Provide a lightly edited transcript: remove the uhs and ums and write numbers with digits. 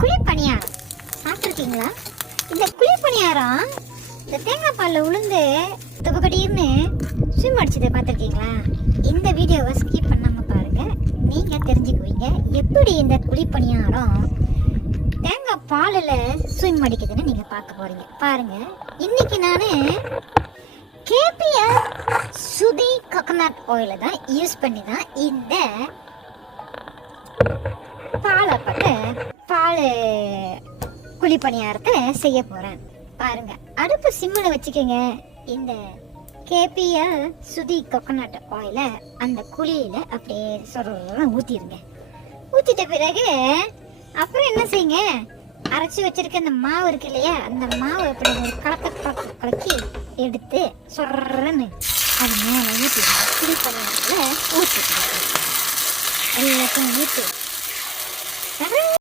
குழிப்பணியாரம் சாப்பிட்ருக்கீங்களா? இந்த குழிப்பணியாரம் இந்த தேங்காய் பாலில் உளுந்து துபக்கடின்னு ஸ்விம் அடிச்சதை பார்த்துருக்கீங்களா? இந்த வீடியோவை ஸ்கிப் பண்ணாமல் பாருங்கள், நீங்கள் தெரிஞ்சுக்குவீங்க எப்படி இந்த குழிப்பணியாரம் தேங்காய் பாலில் ஸ்விம் அடிக்குதுன்னு நீங்கள் பார்க்க போகிறீங்க. பாருங்கள், இன்னைக்கு நான் கேபிஆர் சுதி கோகனட் ஆயிலை தான் யூஸ் பண்ணி தான் இந்த பால் குழிப்பணியாரத்தை செய்ய போகிறேன். பாருங்க, அடுப்பு சிம்மில் வச்சுக்கோங்க. இந்த கேபிஆர் சுதி கோகனட் ஆயிலை அந்த குழியில் அப்படியே சொல்ல ஊற்றிடுங்க. ஊற்றிட்ட பிறகு அப்புறம் என்ன செய்யுங்க, அரைச்சி வச்சிருக்க அந்த மாவு இருக்கு இல்லையா, அந்த மாவை இப்படி ஒரு கலக்கி எடுத்து சொல்றன்னு அது மேலே ஊற்றிடுங்க. குழிப்பணியாரத்தில் ஊற்றிடுங்க. எல்லாத்தையும் ஊற்றி